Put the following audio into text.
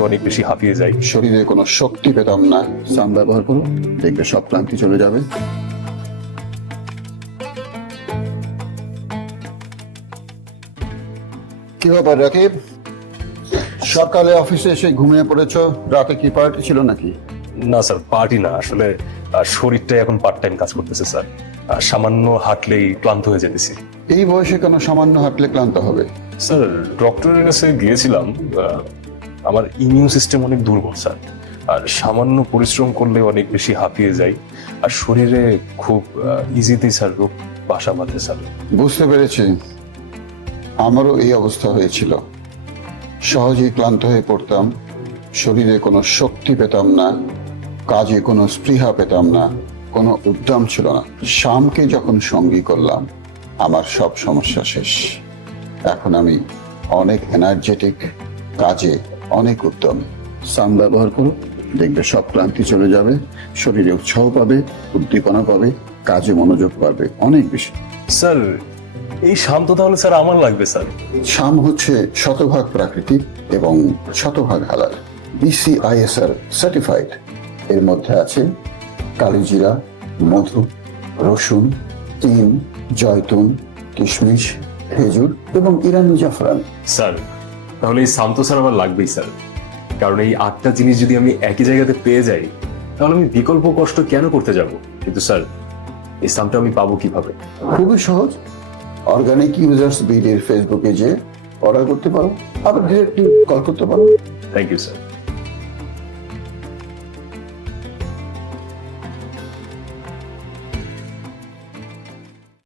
অনেক বেশি হাঁপিয়ে যাই। শরীরে কোনো শক্তি পেতাম না। সাম ব্যবহার করো দেখবে সব ক্লান্তি চলে যাবে। কি ব্যাপার রাকিব? সকালে অফিসে এসে ঘুমিয়ে পড়েছ রাতে কি পার্টি ছিল নাকি? না স্যার পার্টি না আসলে আহ, শরীরটাই এখন পার্ট টাইম কাজ করতেছে স্যার। সামান্য হাঁটলেই ক্লান্ত হয়ে যেতেছি। এই বয়সে কেন সামান্য হাঁটলে ক্লান্ত হবে? স্যার ডক্টরের কাছে গিয়েছিলাম আমার ইমিউন সিস্টেম অনেক দুর্বল, স্যার। আর সামান্য পরিশ্রম করলে অনেক বেশি হাঁপিয়ে যাই। আর শরীরে খুব ইজিতে স্যার, রোগ বাসা বাঁধে, স্যার। বুঝতে পেরেছি। আমারও এই অবস্থা হয়েছিল। সহজেই ক্লান্ত হয়ে পড়তাম। শরীরে কোনো শক্তি পেতাম না। কাজে কোনো স্পৃহা পেতাম না। কোনো উদ্যম ছিল না। শামকে যখন সঙ্গী করলাম, আমার সব সমস্যা শেষ। এখন আমি অনেক এনার্জেটিক কাজে অনেক উত্তম। সাম ব্যবহার করো দেখবে সব ক্লান্তি চলে যাবে শরীরে উৎসাহ পাবে উদ্দীপনা পাবে কাজে মনোযোগ পাবে অনেক বেশি। স্যার এই শান্ত তাহলে স্যার আমার লাগবে স্যার। শাম হচ্ছে শতভাগ প্রাকৃতিক এবং শতভাগ হালাল। বিসিআইএসআর সার্টিফাইড এর মধ্যে আছে কালিজিরা মধু রসুন তিন জয়তুন কিশমিশ খেজুর এবং ইরানি জাফরান। স্যার তাহলে এই শান্ত স্যার আমার লাগবেই স্যার। কারণ এই আটটা জিনিস যদি আমি একই জায়গাতে পেয়ে যাই তাহলে আমি বিকল্প কষ্ট কেন করতে যাব? কিন্তু স্যার এই সামটা আমি পাবো কীভাবে? খুবই সহজ। অর্গানিক ইউজার্স বিডের ফেসবুকে যে অর্ডার করতে পারো আবার ডিরেক্টলি কল করতে পারো। Thank you sir